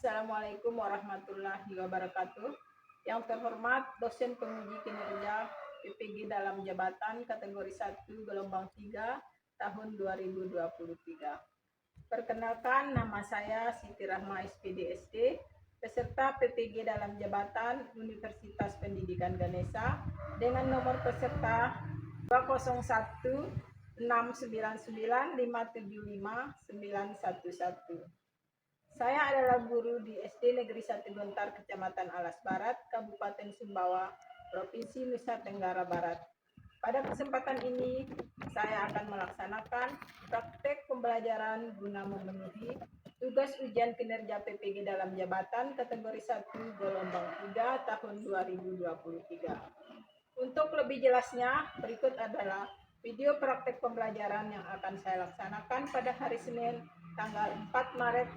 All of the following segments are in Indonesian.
Assalamualaikum warahmatullahi wabarakatuh. Yang terhormat dosen penguji kinerja PPG dalam jabatan kategori 1 gelombang 3 tahun 2023. Perkenalkan, nama saya Siti Rahma SPD SD, peserta PPG dalam jabatan Universitas Pendidikan Ganesha dengan nomor peserta 201 699 575 911. Saya adalah guru di SD Negeri 1 Gontar, Kecamatan Alas Barat, Kabupaten Sumbawa, Provinsi Nusa Tenggara Barat. Pada kesempatan ini, saya akan melaksanakan praktek pembelajaran guna memenuhi tugas ujian kinerja PPG dalam jabatan kategori 1 gelombang 3 tahun 2023. Untuk lebih jelasnya, berikut adalah video praktek pembelajaran yang akan saya laksanakan pada hari Senin, tanggal 4 Maret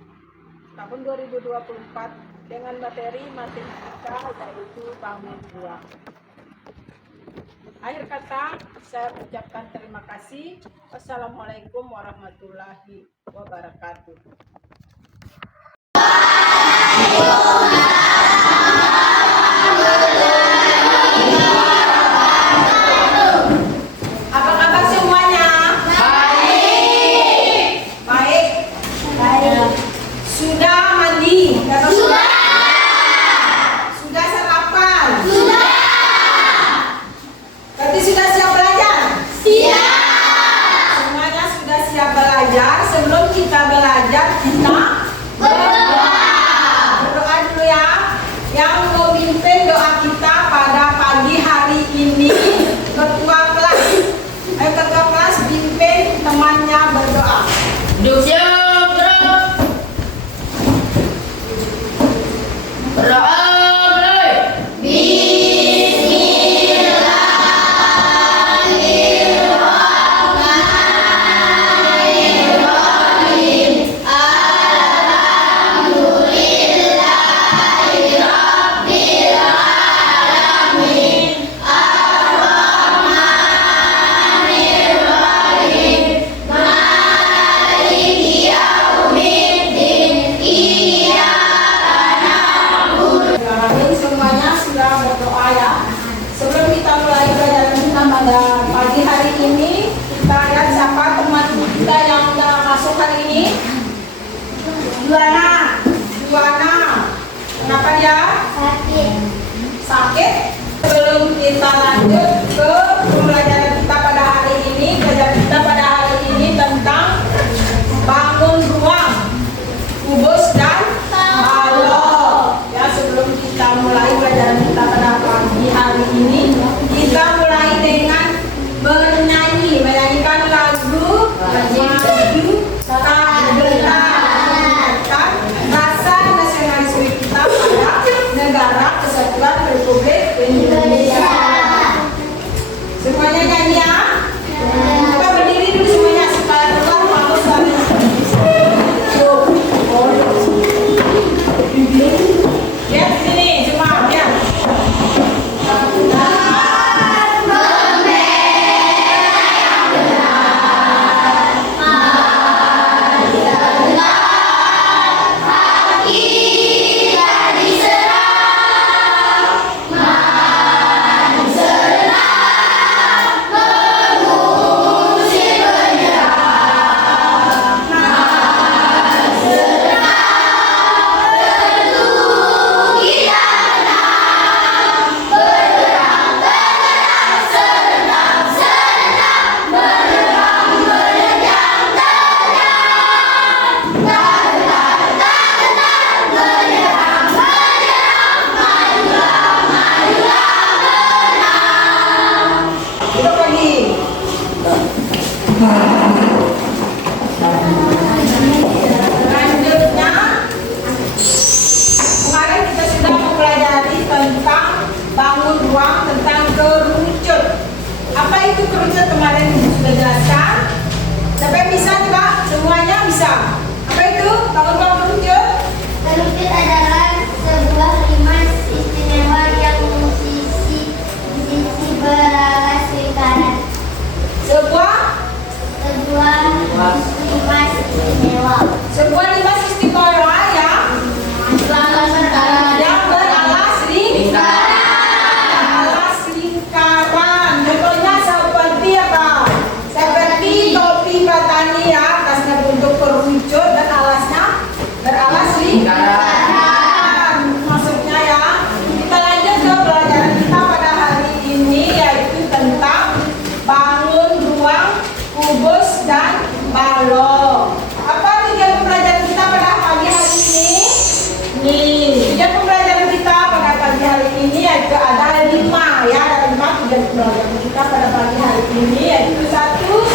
tahun 2024 dengan materi matematika yaitu bangun ruang. Akhir kata, saya ucapkan terima kasih. Wassalamualaikum warahmatullahi wabarakatuh. Apa kabar semuanya? Baik. Sudah mandi? Sudah. Sudah sarapan? Sudah. Berarti sudah siap belajar? Siap. Semuanya sudah siap belajar. Sebelum kita belajar, kita berdoa. Berdoa dulu ya. Yang memimpin doa kita pada pagi hari ini ketua kelas. Ayo ketua kelas pimpin temannya berdoa. Semuanya sudah berdoa ya. Sebelum kita mulai belajar kita pada pagi hari ini, kita lihat siapa teman kita yang udah masuk hari ini. Juana. Kenapa dia? Sakit. Sebelum kita lanjut ke pembelajaran kita pada hari ini, pelajaran kita pada hari ini tentang bangun ruang, kubus dan balok. Ya, sebelum kita mulai pelajaran kita pada pagi hari ini, kita mulai dengan menyanyikan lagu Maju Tak Gentar. lingkaran. Maksudnya ya. Kita lanjut ke pelajaran kita pada hari ini, yaitu tentang bangun ruang, kubus, dan balok. Apa tujuan pembelajaran kita pada pagi hari ini? Nih, tujuan pembelajaran kita pada pagi hari ini yaitu ada 5 ya. Ada 5 tujuan pembelajaran kita pada pagi hari ini, yaitu 1.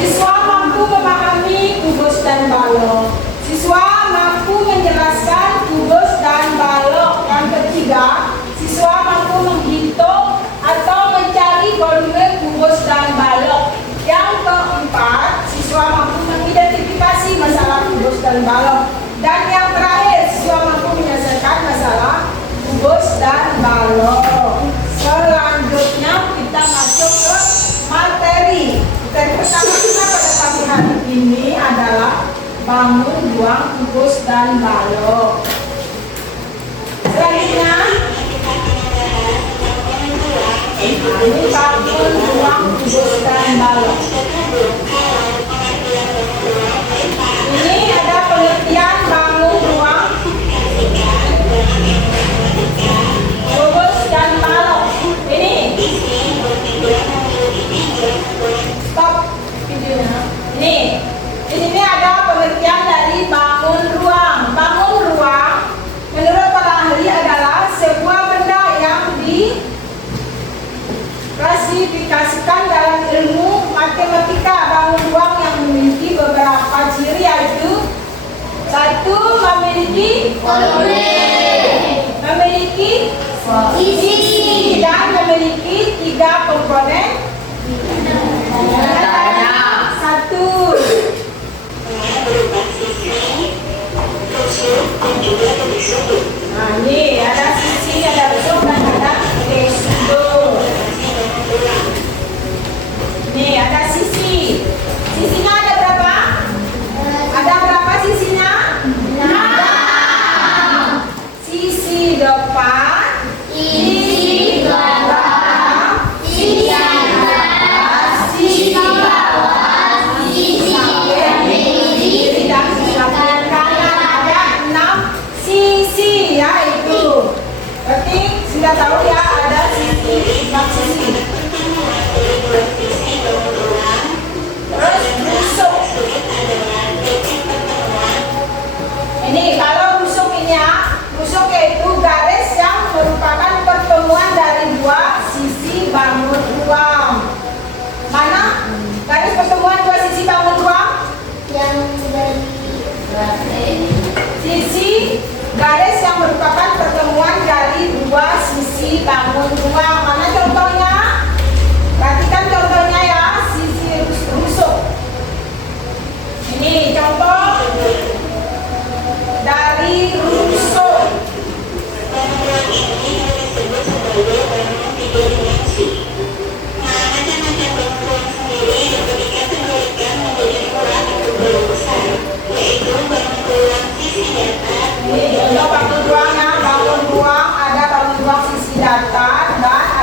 Siswa mampu memahami kubus dan balok. Siswa mampu menjelaskan kubus dan balok. Yang ketiga, siswa mampu menghitung atau mencari volume kubus dan balok. Yang keempat, siswa mampu mengidentifikasi masalah kubus dan balok. Dan yang terakhir, siswa mampu menyelesaikan masalah kubus dan balok. Selanjutnya kita masuk ke materi. Materi pertama kita pada pagi hari ini adalah bangun ruang, kubus, dan balok. Selanjutnya, ini bangun ruang, kubus, dan balok. Ini ada pengertian bangun ruang, kubus, dan balok. Ini stop videonya. Nih, di sini ada pengertian dari bangun ruang. Bangun ruang menurut para ahli adalah sebuah benda yang diklasifikasikan dalam ilmu matematika. Bangun ruang yang memiliki beberapa ciri, yaitu 1. Memiliki volume, memiliki isi, dan memiliki 3 komponen. 1. Nah, ini ada sisi, ada rusuk, dan ada residu. Nih, ada sisi. Sisinya ada berapa? Ada berapa sisinya? 6. Sisi depan, sisi belakang, sisi atas, sisi bawah, sisi kiri, dan sisi kanan. Ada 6 sisi ya itu. Berarti sudah tahu ya ada sisi, 6 sisi. Terus rusuk. Ini kalau rusuk ini ya, rusuk yaitu garis yang merupakan pertemuan dari 2 sisi bangun ruang. Mana garis pertemuan 2 sisi bangun ruang? Yang dari Sisi garis yang merupakan pertemuan dari 2 sisi bangun ruang. Mana contohnya? Perhatikan contohnya ya, sisi rusuk. Ini contoh dari rusuk. Ini contoh bangun ruangnya. Bangun ruang ada bangun ruang sisi datar dan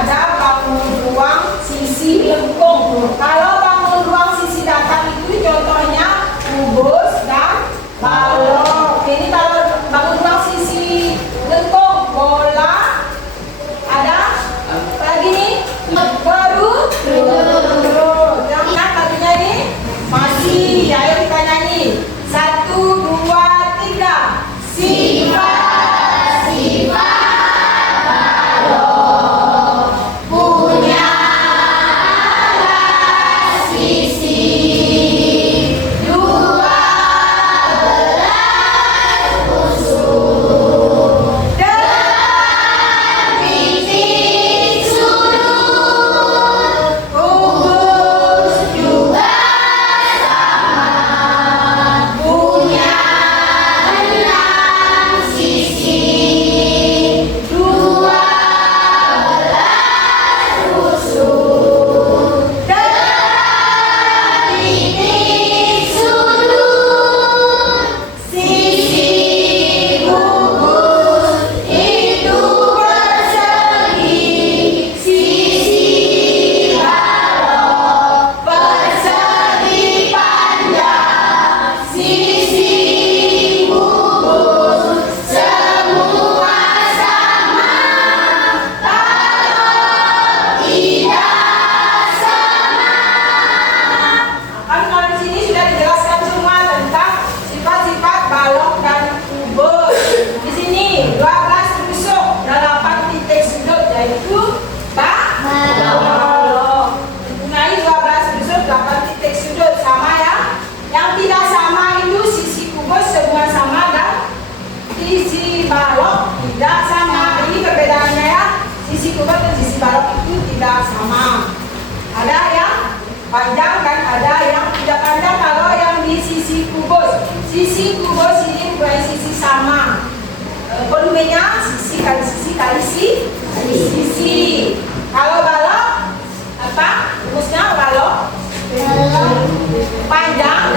sisi balok tidak sama. Ini perbedaannya ya. Sisi kubus dan sisi balok itu tidak sama. Ada yang panjang dan ada yang tidak panjang. Kalau yang di sisi kubus ini bukan sisi sama. Volumenya sisi kali sisi kali sisi. Kalau balok apa? Rumusnya balok panjang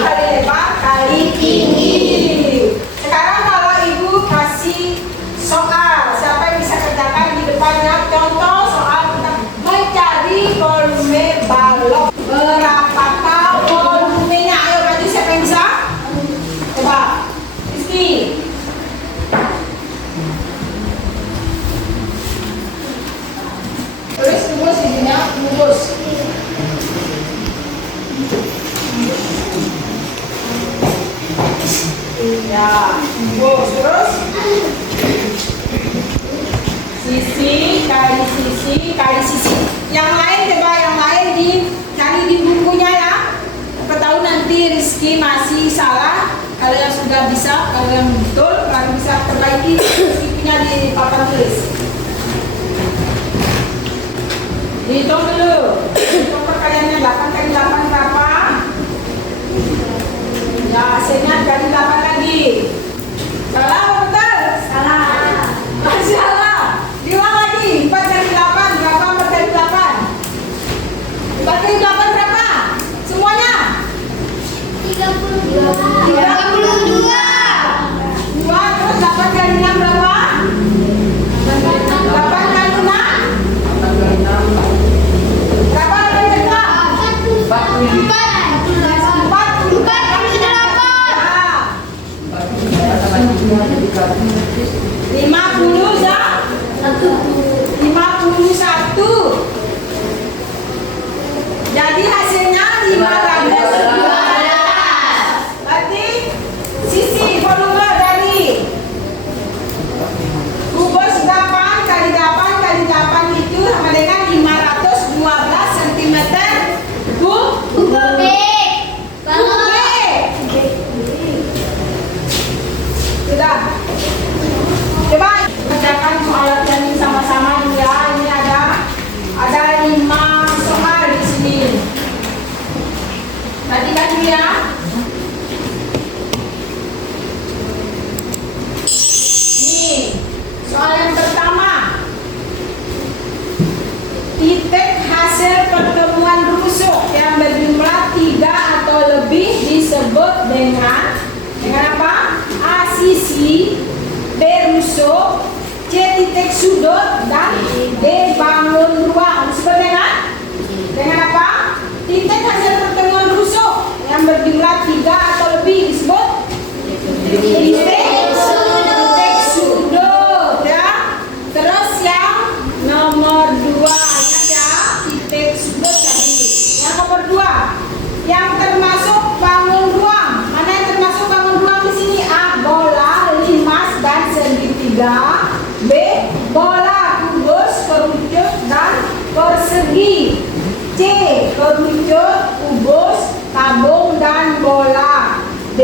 kali lebar kali tinggi. Sekarang kalau ibu kasih soal, siapa yang bisa kerjakan di depannya? Contoh soal tentang mencari volume balok. Berapakah volumenya? Ayo maju, siapa yang bisa? Coba, Rizky. Tulis rumus ibunya, rumus. Ya, rumus terus. Sisi kali sisi. Yang lain coba, yang lain cari di bukunya ya. Siapa tahu nanti Rizky masih salah. Kalau yang sudah bisa, kalau yang betul baru bisa perbaiki. Rizky-nya di papan tulis. Hitung dulu. Hitung perkaliannya 8 kali 8 berapa? Ya, hasilnya kali 8 lagi. Salah atau betul? Salah. Masih salah. Diulang lagi. 4 kali 8 berapa? 4 kali 8. 4 kali 8 berapa? Semuanya? 32. 2 terus 8 kali 6 berapa? 8 kali 6? Berapa kali kedua? 50 ya? 51. Jadi hasilnya 512. Berarti sisi volume dari kubus 8 kali 8 kali 8 itu sama dengan 512 cm kubik. Sudah. Coba kerjakan soal latihan ini sama-sama ya. Ini ada 5 soal di sini. Perhatikan dulu ya. Nih, soal yang pertama. Titik hasil pertemuan rusuk yang berjumlah 3 atau lebih disebut dengan apa? A sisi, B rusuk, C titik sudut, dan D bangun ruang. Disebut dengan apa? Titik hasil pertemuan rusuk yang berjumlah 3 atau lebih disebut titik sudut ya. Terus yang nomor 2, ingat ya, titik sudut tadi. Yang nomor 2, yang termasuk bangun ruang. Mana yang termasuk bangun ruang di sini? A, bola, limas, dan segitiga. B, bola, kubus, kerucut, dan persegi. C, kerucut, kubus, tabung, dan bola. D,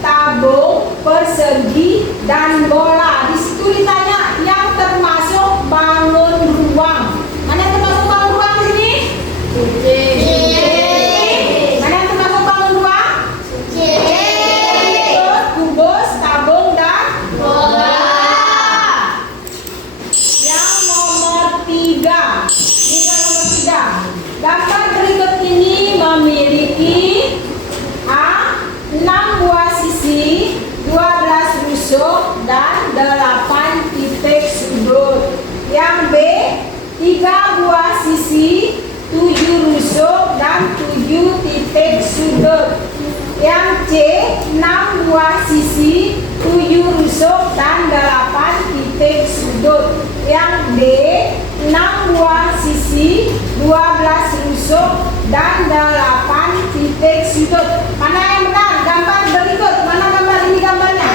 tabung, persegi, dan bola. Di situ ditanya yang termasuk bangun ruang. Mana yang termasuk bangun ruang di sini? C. Mana yang termasuk bangun ruang? C. Kubus, tabung, dan bola. Yang nomor 3. Ini kan nomor 3. Gambar berikut ini memiliki A, 6 buah sisi, 12 rusuk, dan 8 titik sudut. Yang B, 3 buah sisi, 7 rusuk, dan 7 titik sudut. Yang C, 6 buah sisi, 7 rusuk, dan 8 titik sudut. Yang D, 6 buah sisi, 12 rusuk, dan 8 titik sudut. Mana yang benar? Gambar berikut. Mana gambar ini gambarnya?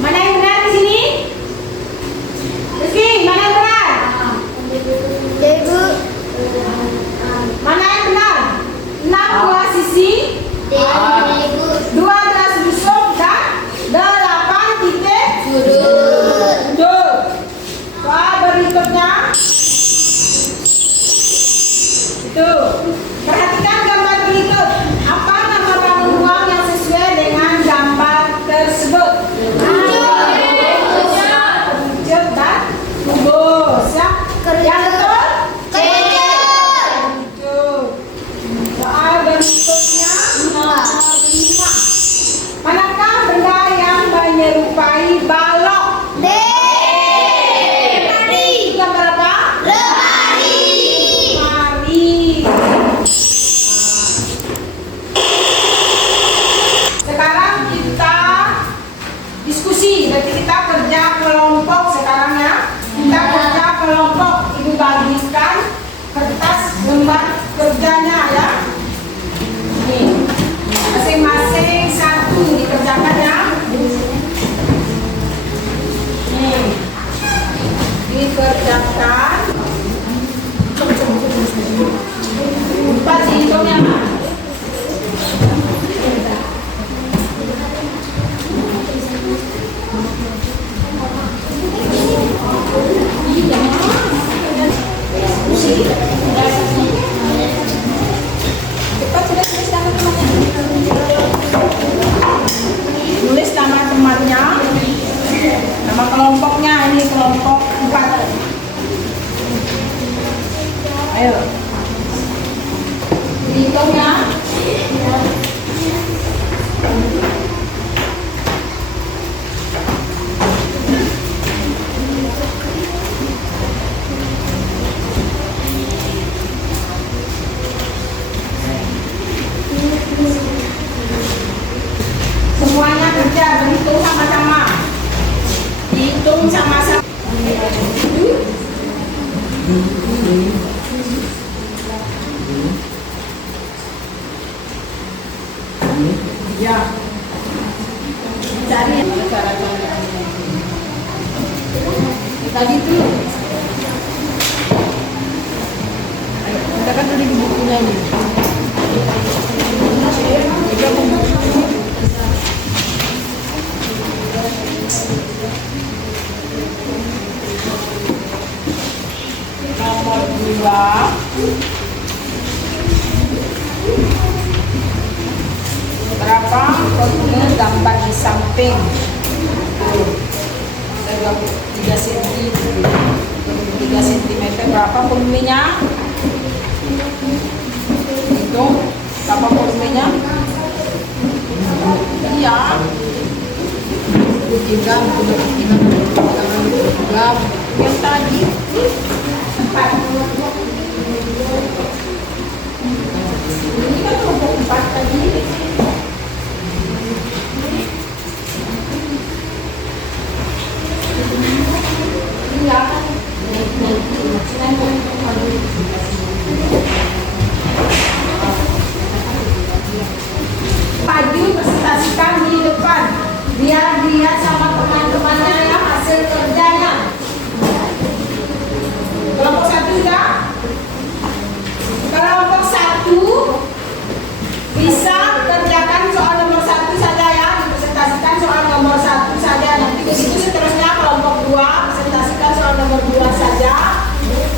Mana yang benar di sini? Rizky, mana yang benar? Mana yang benar? 6 buah sisi, 12 rusuk, dan kelompoknya ini kelompok 4. Ayo. Dihitung ya. Semuanya kerja berhitung sama-sama. Dihitung sama-sama. Ya. Cari cara tadi tuh. Kita kan tadi di bukunya ini. Nomor 2. Berapa volume gambar di samping? Tuh, 3 cm. 3 cm berapa volumenya? Itu berapa volumenya? Iya. 3 yang tadi 4. Ini kan kelompok 4 tadi. Iya. Maju presentasikan di depan biar lihat sama teman-temannya ya hasil kerjanya. Kelompok 1 sudah? Kelompok 1 bisa kerjakan soal nomor 1 saja ya, dipresentasikan soal nomor 1 saja. Nanti begitu seterusnya kelompok 2 presentasikan soal nomor 2 saja.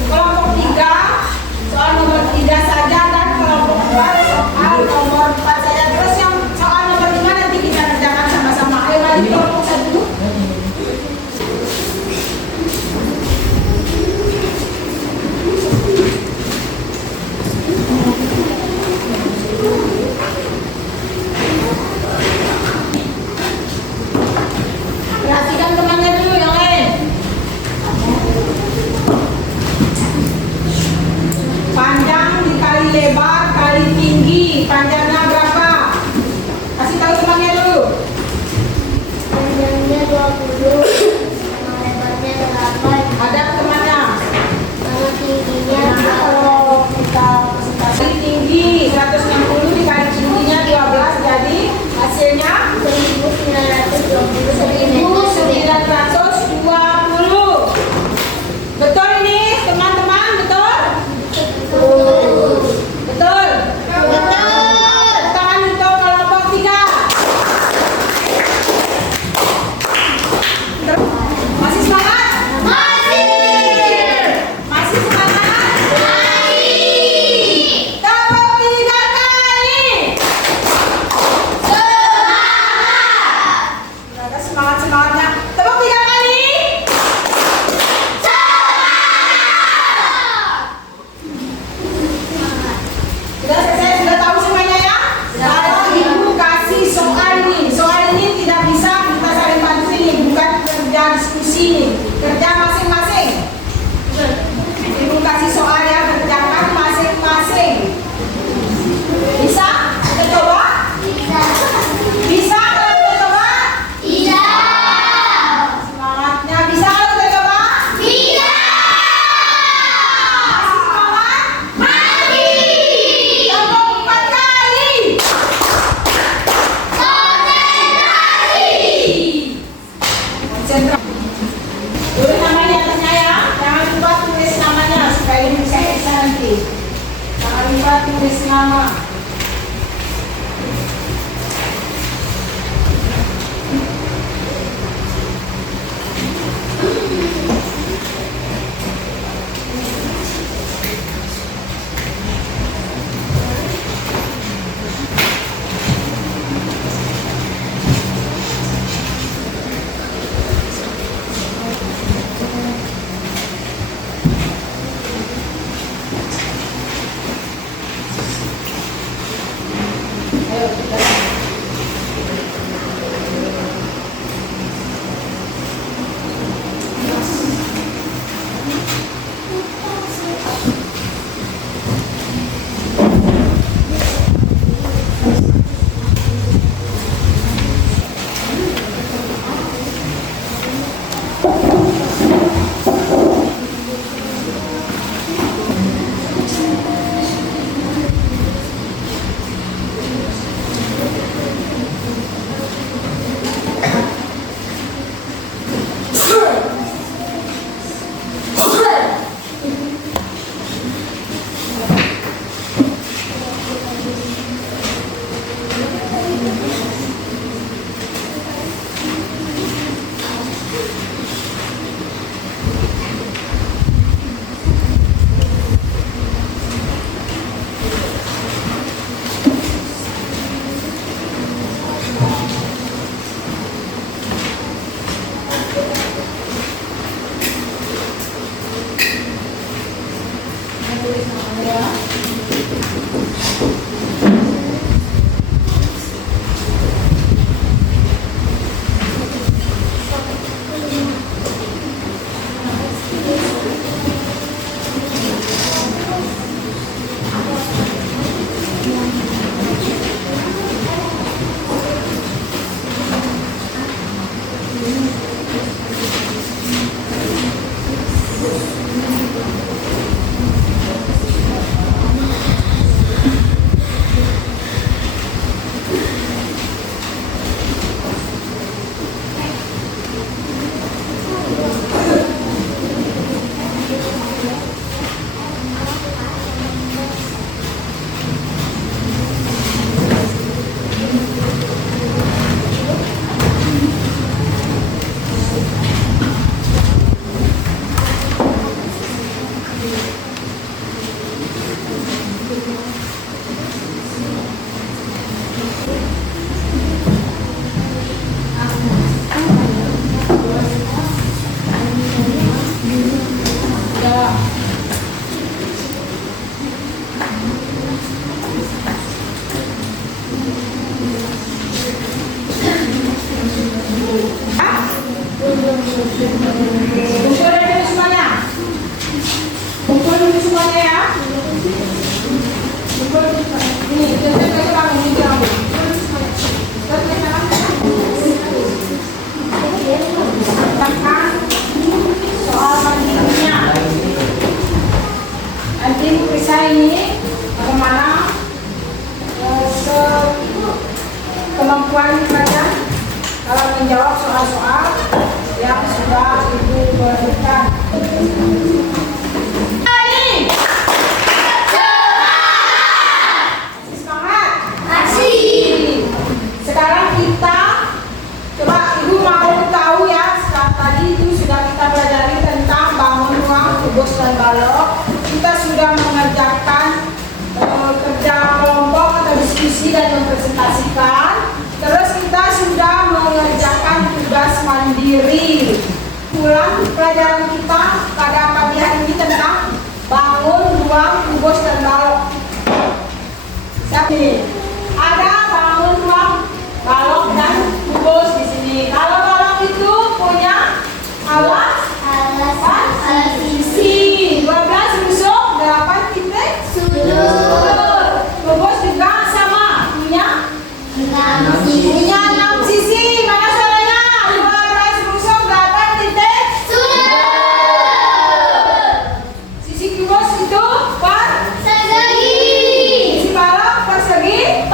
Kelompok 3 soal nomor 3 saja, dan kelompok 4 soal nomor 4 saja. Terus yang soal nomor 5 nanti kita kerjakan sama-sama. Ayo mari kelompok 1. Perhatikan temannya dulu yang lain. Panjang dikali lebar kali tinggi, panjangnya berapa? Kasih tahu temannya dulu. Panjangnya 20, sama lebarnya 8, Ada temannya. sama tingginya Nah, kalau kita presentasi tinggi 160 dikali tingginya 12, jadi hasilnya 1920 cm. 1920. Betul ini teman-teman, betul? Betul? Tangan untuk kelompok 3. Masih semangat? Masih semangat? Tepuk 3 kali. Ada semangat-semangatnya. Tepuk 3 kali. Sudah selesai, sudah tahu semuanya ya? Kalau ibu kasih soal ini tidak bisa kita saling bantu ini, bukan kerja diskusi ini, kerja masing-masing. Ibu kasih soal ya, kerjakan masing-masing. Bisa? Kita coba? Bisa kalau kita coba? Semangatnya bisa kalau kita coba? Masih semangat? Tepuk 4 kali. Konsentrasi. Tulis namanya atasnya ya. Jangan lupa tulis namanya supaya ini bisa nanti. Jangan lupa tulis nama. Kumpul dulu semuanya. Kumpul dulu semuanya ya. Kumpul dulu. Ini, kita bangun ini rambut. Tentang soal mandirinya. Nanti periksa ini bagaimana kemampuan pelajar dalam menjawab soal-soal yang sudah Ibu berikan. Semangat. Sekarang kita coba Ibu mau tahu ya, tadi itu sudah kita pelajari tentang bangun ruang, kubus dan balok. Kita sudah mengerjakan kerja kelompok atau diskusi dan mempresentasikan. Terus kita sudah mengerjakan tugas mandiri. Ulang pelajaran kita pada pagi hari ini tentang bangun ruang, kubus dan balok. Siapa? Ada bangun ruang, balok dan kubus di sini. Kalau balok itu punya alas sisi 12 rusuk 8 titik sudut. Kubus juga sama, punya 6 sisi. Mana suaranya? 12 rusuk 8 titik sudut. Sisi kubus itu persegi. Sisi balok persegi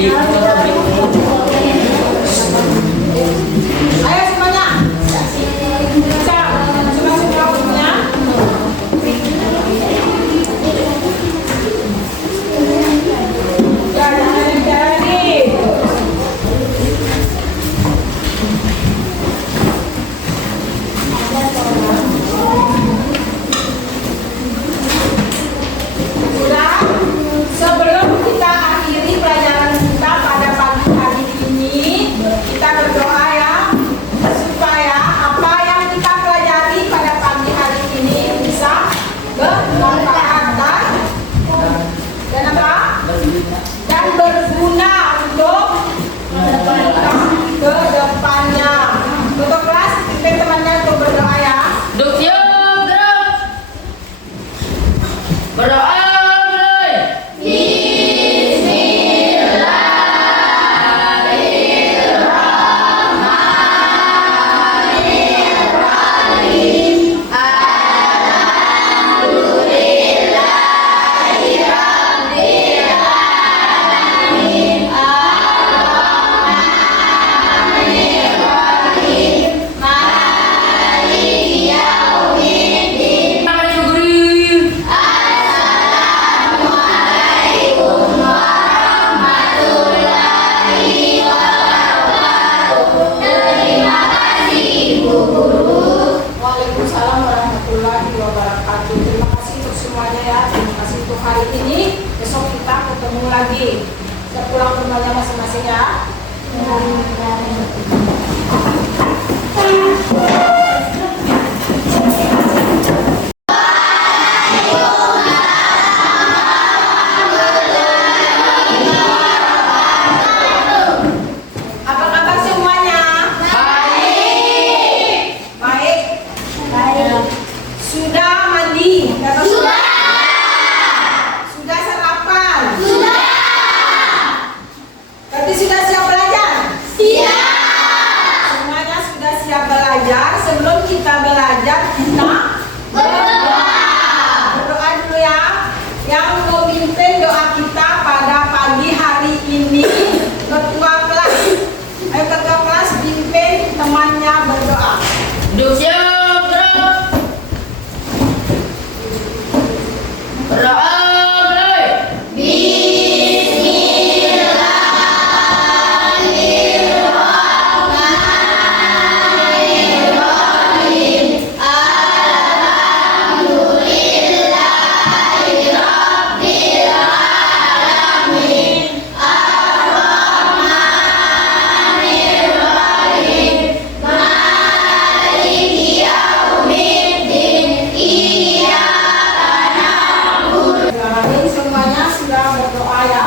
Ayo semuanya. Coba semua punya. Jadi. Sudah. Sebelum kita akhiri pelajaran kita pada pagi hari ini, kita berdoa ya, supaya apa yang kita pelajari pada pagi hari ini bisa bermanfaat dan apa? Dan berguna untuk kita ke depannya. Untuk kelas, pimpin temannya untuk berdoa ya. Duk siap, gerak. Berdoa mulai. Mari guru. Waalaikumsalam warahmatullahi wabarakatuh. Terima kasih untuk semuanya ya. Terima kasih untuk hari ini. Besok kita ketemu lagi. Kita pulang ke rumahnya masing-masing ya. Apa kabar semuanya? Baik. Sudah mandi? Sudah. Sudah sarapan? Sudah. Berarti sudah siap belajar? Siap. Semuanya sudah siap belajar. Sebelum kita belajar, kita berdoa. Berdoa dulu ya. Yang memimpin doa kita pada pagi hari ini, ketua kelas. Ayo ketua kelas pimpin temannya berdoa. Duk siap, gerak. Berdoa mulai. Amin. Semuanya sudah berdoa ya.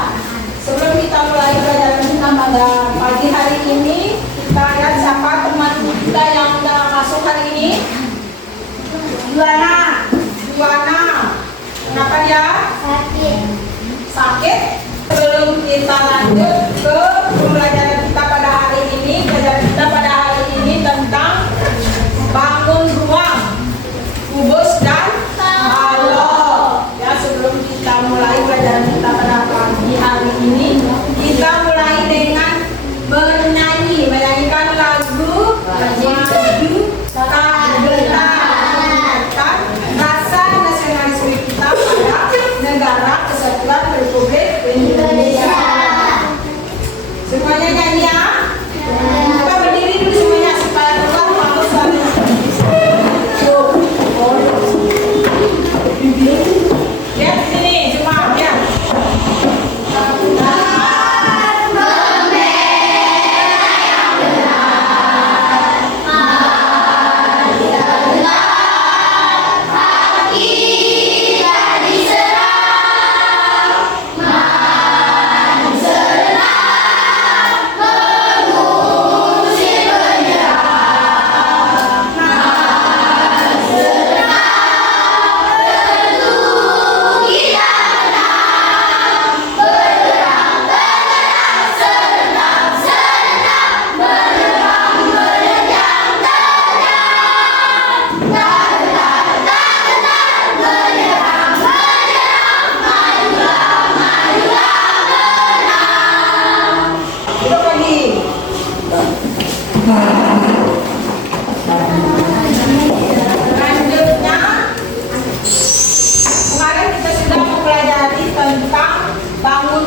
Sebelum kita mulai pelajaran kita pada pagi hari ini, kita lihat siapa teman kita yang udah masuk hari ini. Juana. Kenapa dia sakit? Sebelum kita lanjut ke pelajaran kita pada hari ini, pelajaran kita pada hari ini tentang bangun ruang, kubus dan balok. Ya, sebelum kita mulai pelajaran kita pada pagi hari ini, kita mulai dengan menyanyikan lagu Maju Kaderatan rasa nasionalisme kita pada negara kesatuan Republik Indonesia.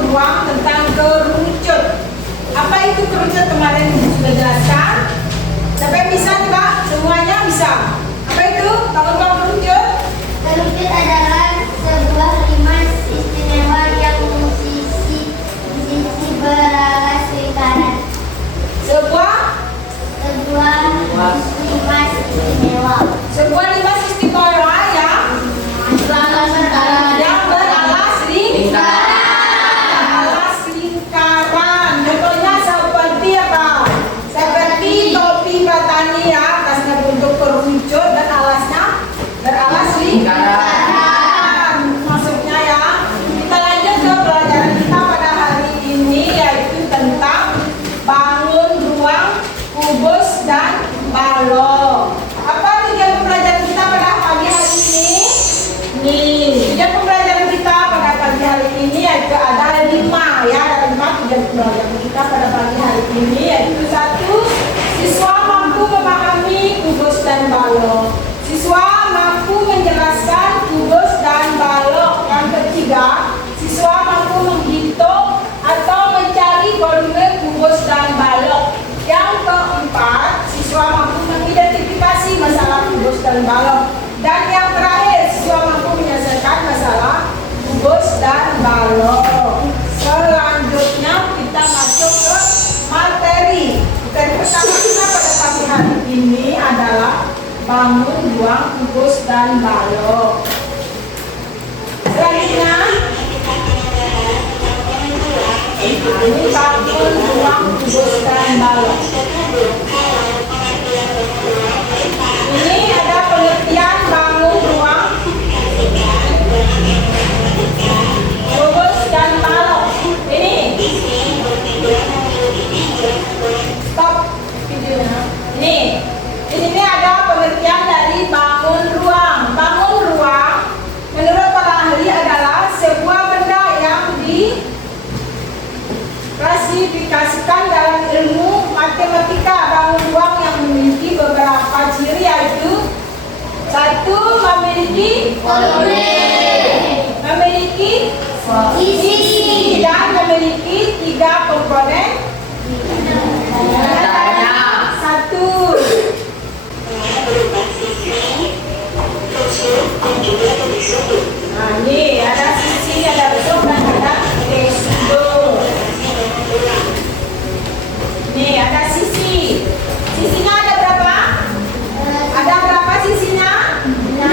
ruang tentang kerucut. Apa itu kerucut kemarin Ibu sudah jelaskan? Siapa yang bisa nih Pak? Semuanya bisa. Apa itu bangun ruang kerucut? Kerucut adalah sebuah limas istimewa yang sisi beralas lingkaran. Sebuah Limas istimewa. sebuah limas istimewa yang beralas lingkaran. Contohnya seperti apa? Seperti topi petani ya, atasnya bentuk kerucut dan alasnya beralas lingkaran. Maksudnya ya. Kita lanjut ke pelajaran kita pada hari ini, yaitu tentang bangun ruang, kubus dan balok. Apa tujuan pembelajaran kita pada pagi hari ini? Nih, tujuan pembelajaran kita pada pagi hari ini yaitu ada 5 ya, ada 5 tujuan pembelajaran kita pada pagi hari ini, yaitu 1. Siswa mampu memahami kubus dan balok. Siswa mampu menjelaskan kubus dan balok. Yang ketiga, siswa mampu menghitung atau mencari volume kubus dan balok. Yang keempat, siswa mampu mengidentifikasi masalah kubus dan balok. Dan yang terakhir, siswa mampu menyelesaikan masalah kubus dan balok. Selanjutnya kita masuk ke materi. Materi pertama kita pada pagi hari ini adalah bangun ruang kubus dan balok. Selanjutnya, ini bangun ruang kubus dan balok. Ini ada pengertian bangun ruang kubus dan balok. Ini stop videonya. Ini di sini ada pengertian dari bangun ruang. Bangun ruang menurut para ahli adalah sebuah benda yang diklasifikasikan dalam ilmu matematika. Bangun ruang yang memiliki beberapa ciri, yaitu 1. Memiliki volume, memiliki isi, dan memiliki 3 komponen. Antaranya 1. Nah, ini ada sisi, ada bentuk, dan ada residu. Nih, ada sisi. Sisinya ada berapa? Ada berapa sisinya? 6.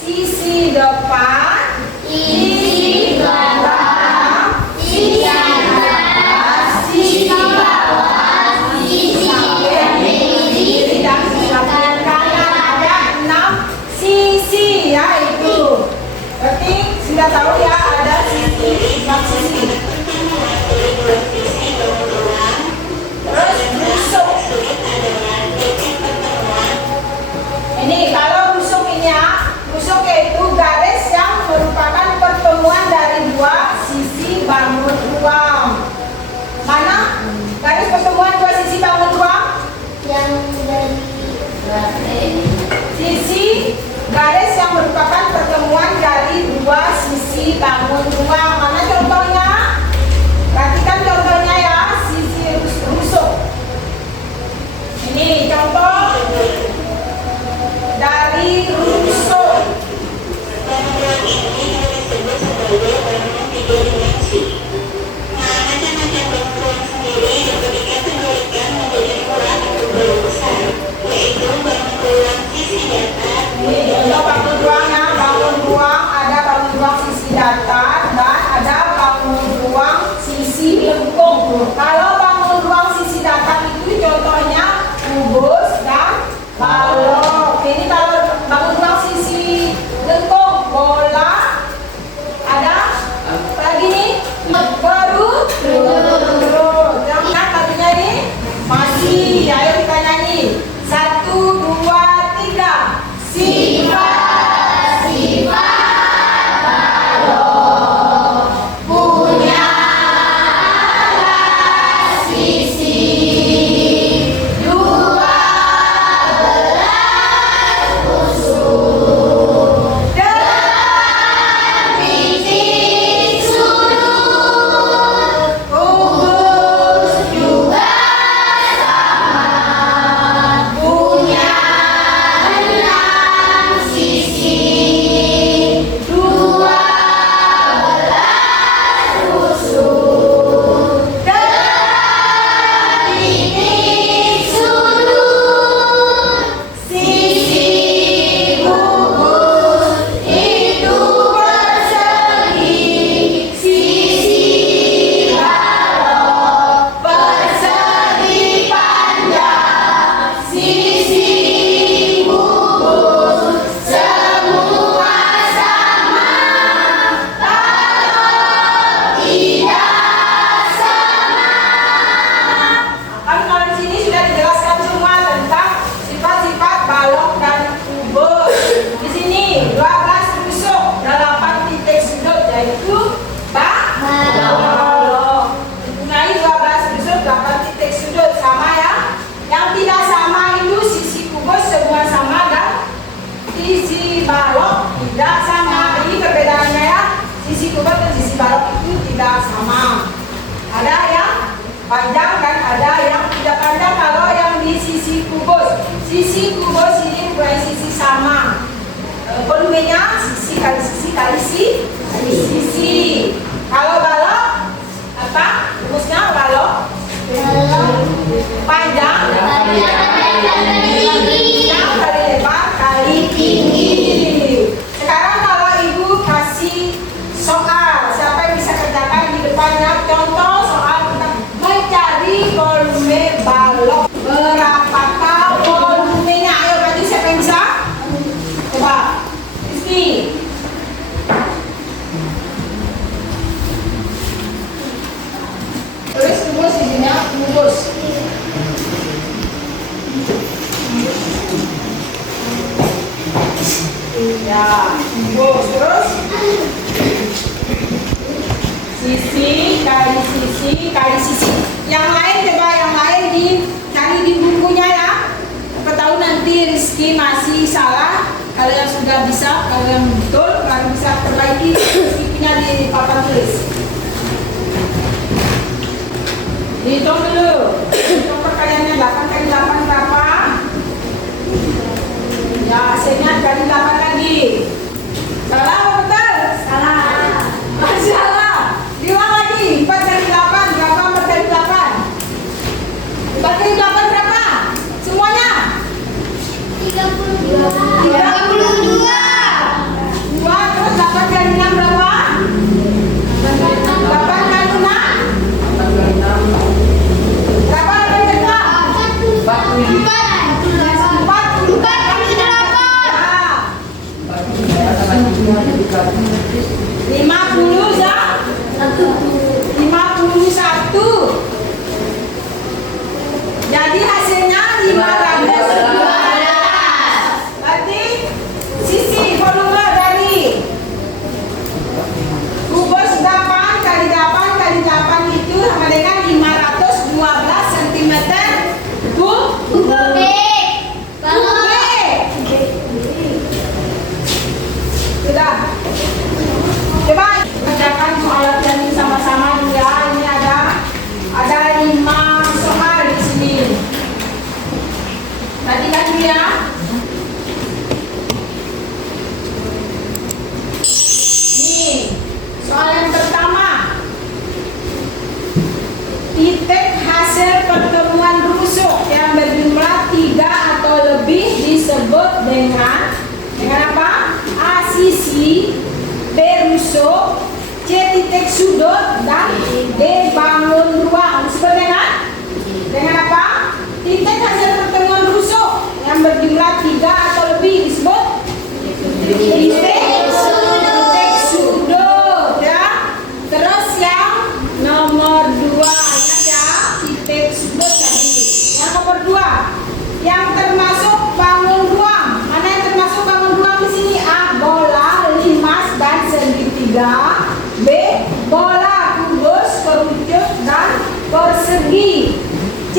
Sisi depan, sisi belakang, sisi atas, sisi bawah, sisi samping kiri, dan samping kanan. Ada 6 sisi ya itu. Berarti sudah tahu ya ada sisi, 6 sisi. Terus rusuk. Ini kalau rusuknya, rusuk yaitu garis yang merupakan pertemuan dari 2 sisi bangun ruang. Mana garis pertemuan 2 sisi bangun ruang? Yang dari Sisi garis yang merupakan pertemuan dari 2 sisi bangun ruang. Mana contohnya? Perhatikan contohnya ya, sisi rusuk. Ini contoh dari rusuk. Ini contoh bangun ruangnya, bangun ruang ada bangun ruang sisi datar dan ada bangun ruang sisi lengkung. Kalau bangun ruang sisi datar itu contohnya kubus dan balok. Ini kalau bangun ruang sisi lengkung, bola, ada apa lagi nih? Perut. Jangan satunya nih masih. Ayo kita nyanyi. 1, 2, 3. Sifat balok punya sisi 12 busuk dan biji ada yang tidak ada kalau yang di sisi kubus. Sisi kubus ini bukan sisi sama. Volumenya sisi kali sisi kali sisi. Kalau balok apa? Rumusnya balok panjang kali lebar kali tinggi. Sekarang kalau ibu kasih soal, siapa yang bisa kerjakan di depannya? Contoh soal tentang mencari volume balok. Berapakah volumenya? Ayo maju, siapa yang bisa? Coba, Rizky. Tulis rumus izinnya, rumus. Ya, rumus terus. Sisi kali sisi. Yang lain coba, yang lain dicari di bukunya ya. Siapa tahu nanti Rizky masih salah. Kalau yang sudah bisa, kalau yang betul baru bisa perbaiki. Rizky punya di papan tulis. Dihitung dulu. Hitung perkaliannya 8 kali 8 berapa? Ya, hasilnya kali 8 lagi. Salah apa betul? Salah. Masih salah. Diulang lagi. 4 kali 8 berapa? 4 kali 8. 4 kali 8 berapa? Semuanya? 32. 2 terus 8 kali 6 berapa? 8 kali 6? Berapa 8 kali 6? 50 ya? 51. Jadi hasilnya 512. Berarti sisi volume dari kubus 8 kali 8 kali 8 itu sama dengan 512 cm kubik. Sudah. Coba kerjakan soal latihan ini sama-sama ya. Ini ada 5 soal di sini. Perhatikan dulu ya. Nih, soal yang pertama. Titik hasil pertemuan rusuk yang berjumlah 3 atau lebih disebut dengan apa? A sisi, B rusuk, C titik sudut, dan D bangun ruang. Disebut dengan apa? Titik hasil pertemuan rusuk yang berjumlah 3 atau lebih disebut titik sudut ya. Terus yang nomor 2 ya, titik sudut tadi. Yang nomor 2 yang termasuk bangun ruang. Mana yang termasuk bangun ruang di sini? A. Bola, limas, dan segitiga. B. Bola, kubus, kerucut, dan persegi. C.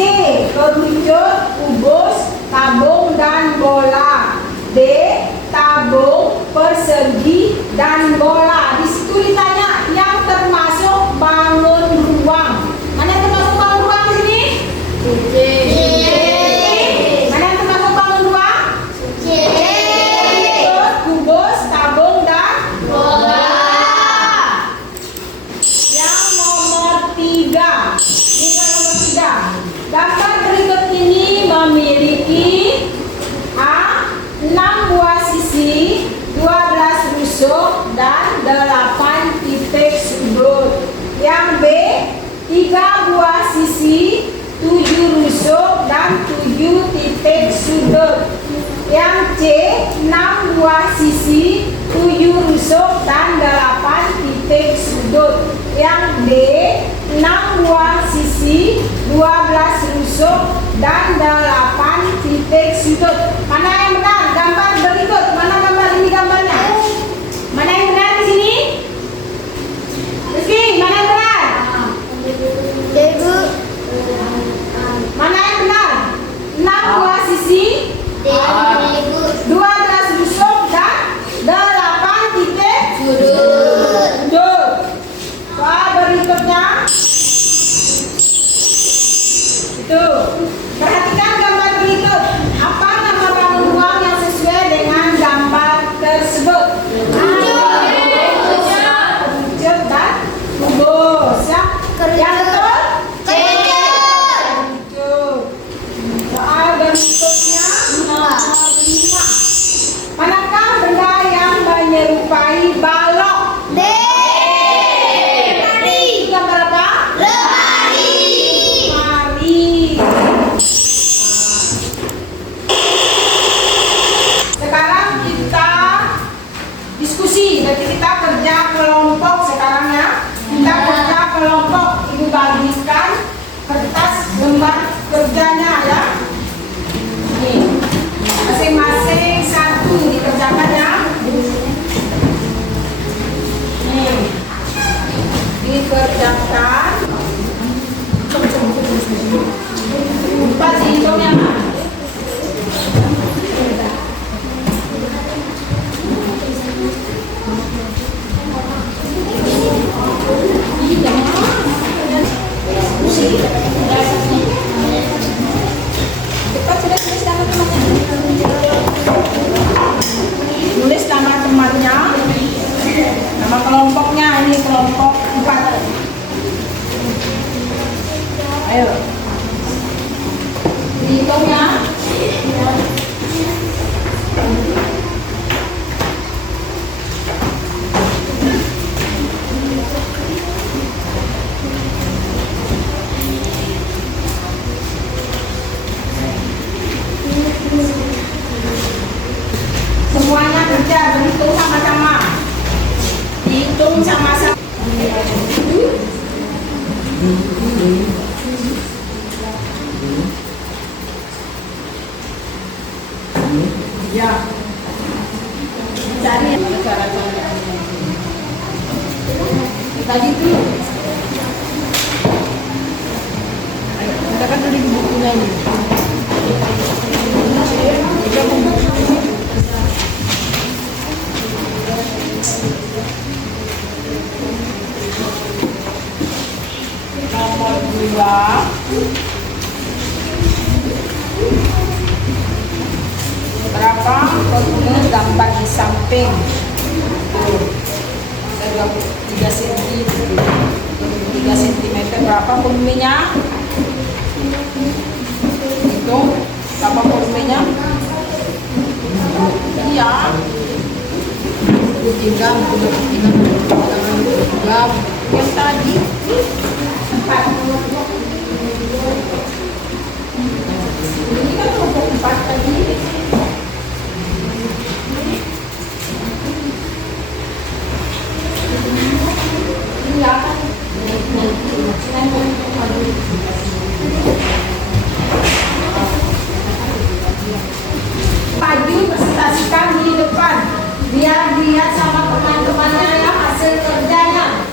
Kerucut, kubus, tabung, dan bola. D. Tabung, persegi, dan bola. Di situ ditanya yang termasuk bangun ruang. Mana yang termasuk bangun ruang di sini? C. Mana yang termasuk bangun ruang? C. Kubus, tabung, dan bola. Yang nomor 3. Ini kan nomor 3. Gambar berikut ini memiliki A. 6 buah sisi, 12 rusuk, dan 8 titik sudut. Yang B. 3 buah sisi, 7 rusuk, dan 7 titik sudut. Yang C. 6 buah sisi, 7 rusuk, dan 8 titik sudut. Yang D. 6 buah sisi, 12 rusuk, dan 8 titik sudut. Mana yang benar? Gambar berikut. Mana gambar ini gambarnya? Mana yang benar di sini? Rizky, mana yang benar? Mana yang benar? 6 buah sisi, 12 rusuk, dan 8 titik sudut. Soal berikutnya. Tuh, perhatikan gambar berikut. Apa nama bangun ruang yang sesuai dengan gambar tersebut? Kerucut dan kubus. Ya. Yang betul? Kerucut. Soal berikutnya nomor 5. Manakah benda yang menyerupai balok? Itu gambar apa? Lemari. Sekarang kita diskusi. Berarti kita kerja kelompok sekarang ya. Kita kerja kelompok. Ibu bagikan kertas lembar kerjanya ya. Nih, masing-masing satu dikerjakan ya. Nih, dikerjakan. Empat dihitungnya. Cepat sudah tulis nama temannya. Tulis nama temannya, nama kelompoknya. Ini kelompok 4. Ayo, dihitung ya. Semuanya kerja, berhitung sama-sama. Dihitung sama-sama. Ya. Cari cara-cara. Tadi dulu. Kita kan dari bukunya ini. Nomor 2. Berapa volume gambar di samping? Tuh, 3 cm. Berapa volumenya? Hitung berapa volumenya? Iya. 23 yang tadi 4. Ini kan kelompok 4 tadi. Iya. Maju presentasikan di depan biar lihat sama teman-temannya ya hasil kerjanya.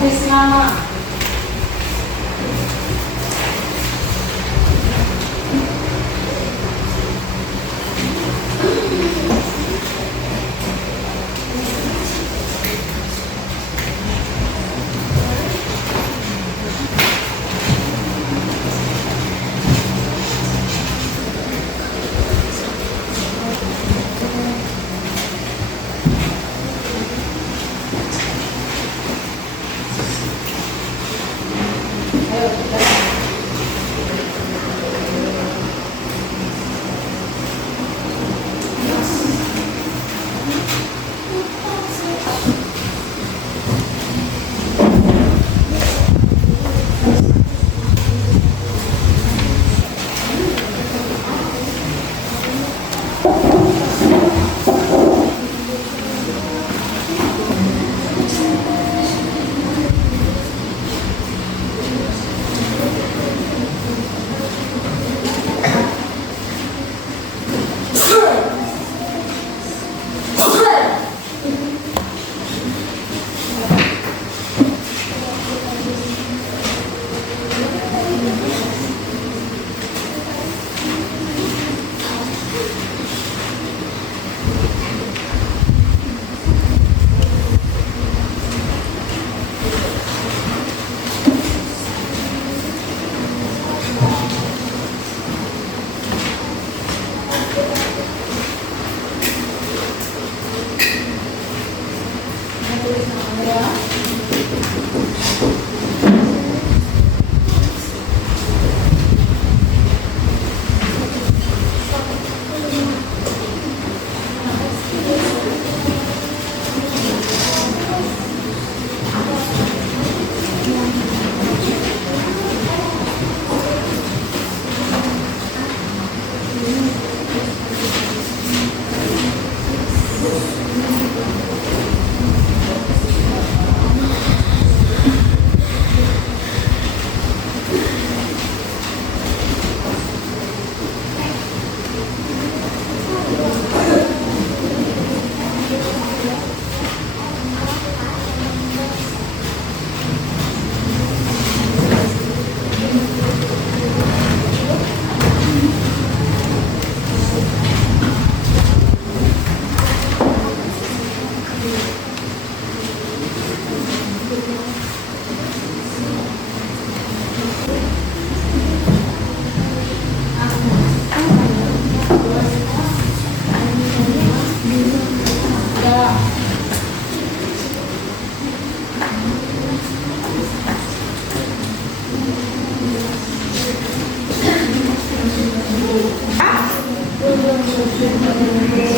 menulis nama.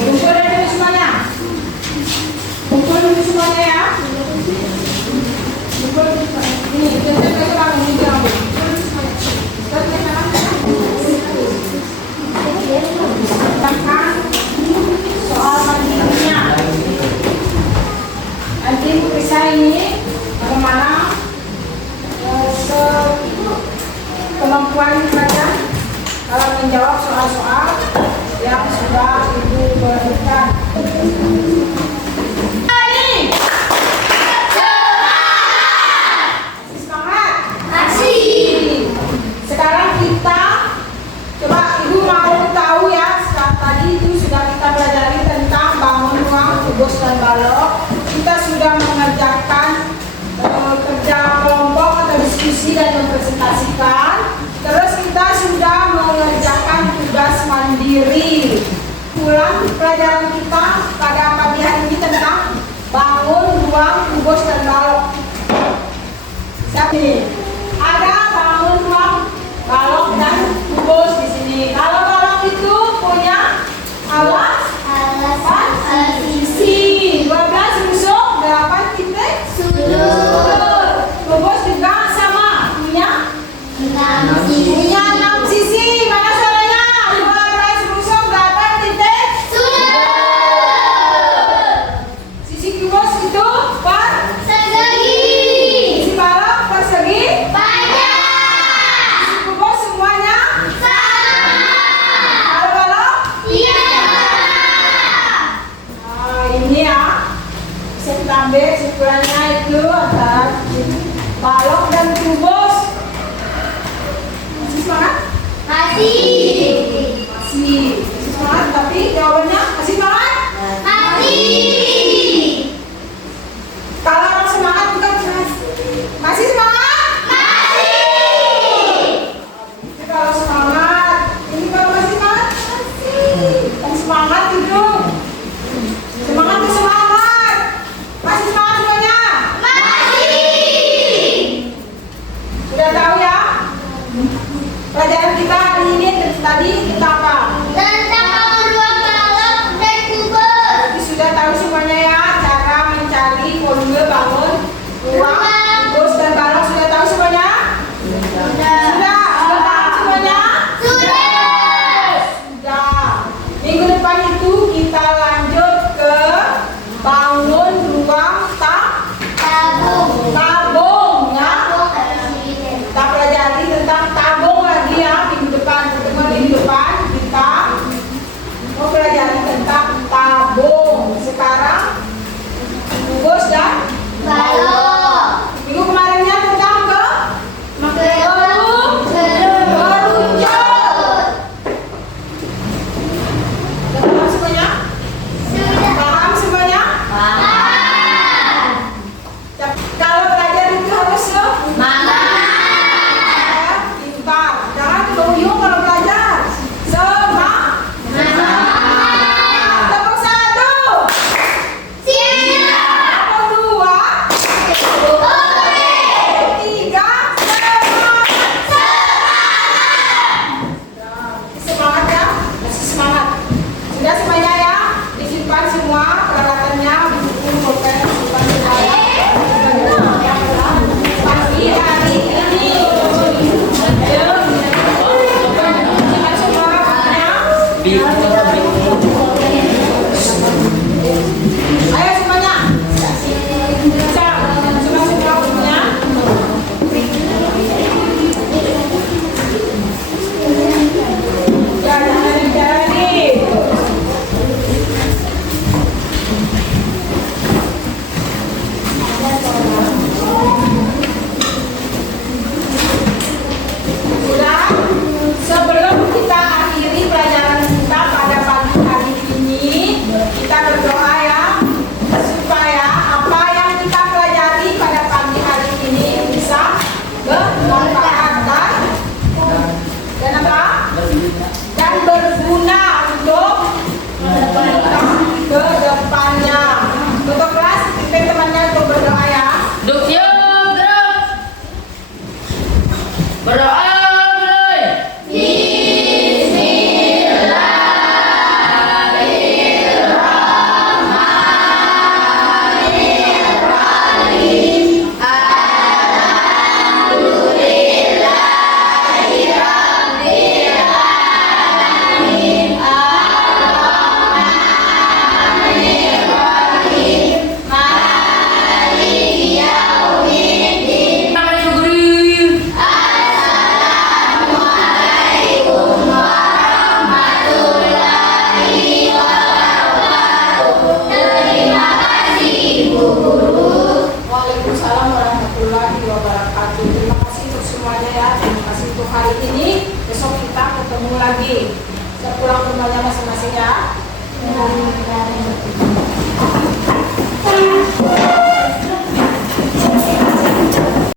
Kumpul dulu semuanya. Kumpul dulu semuanya ya. Kumpul ini, kita bangun ini jam. Tentang soal mandirinya. Nanti periksa ini bagaimana kemampuan kalian dalam menjawab soal-soal yang sudah Ibu berikan. Semangat. Aksi. Sekarang kita coba Ibu mau tahu ya, tadi itu sudah kita pelajari tentang bangun ruang, kubus dan balok. Kita sudah mengerjakan kerja kelompok atau diskusi dan mempresentasikan. Terus kita sudah mengerjakan tugas mandiri. Pulang pelajaran kita pada pagi hari ini tentang bangun ruang, kubus dan balok. Tapi ada bangun ruang, balok dan kubus di sini. Kalau balok itu punya alas sisi 12 rusuk 8 titik sudut. Kubus juga sama punya 6 sisi. Mana suaranya? 12 rusuk 8 titik sudut. Sisi kubus itu persegi. Sisi balok persegi banyak. Sisi kubus semuanya sama. Kalau balok iya. Nah, ini ya Bisa kita ambil kesimpulannya itu adalah balok dan kubus. Masih semangat? Masih semangat, tapi jawabannya masih semangat? Kalau orang semangat bukan masih semangat? Ini kalau semangat, ini kalau masih semangat? Yang semangat itu semangat ke semangat. Masih semangat semuanya? Sudah tahu ya? Pelajaran kita hari ini tadi kita apa? Jadi sudah tahu semuanya ya cara mencari volume bangun ruang kubus dan balok, sudah tahu semuanya? Sudah tahu semuanya? Sudah. Minggu depan itu kita lanjut ke bangun ruang tabung ya. Kita pelajari tentang tabung lagi ya minggu depan. Minggu depan kita mau pelajari tentang tabung. Sekarang kubus dan minggu kemarinnya tentang kerucut. Paham semuanya? Paham semuanya? Kalau belajar itu harus pintar. Jangan kedoyong kalau belajar. Tepuk satu. Tepuk dua. Tiga. Semangat ya. Masih semangat. Sudah semuanya ya. Disimpan semua peralatannya, buku, pulpen, simpan semua ya. Pagi hari ini. Simpan semua bukunya. Ayo semuanya. Bisa simpan semua bukunya. Ya, jangan jadi. Sudah, sebelum kita akhiri pelajaran kita pada pagi hari ini, kita berdoa ya, supaya apa yang kita pelajari pada pagi hari ini bisa bermanfaat dan apa? Dan berguna untuk kita ke depannya. Untuk kelas, pimpin temannya untuk berdoa ya. Duduk siap, gerak. Berdoa mulai. Tangan ibu guru. Waalaikumsalam warahmatullahi wabarakatuh. Terima kasih untuk semuanya ya. Terima kasih untuk hari ini. Besok kita ketemu lagi. Kita pulang ke rumahnya masing-masing ya.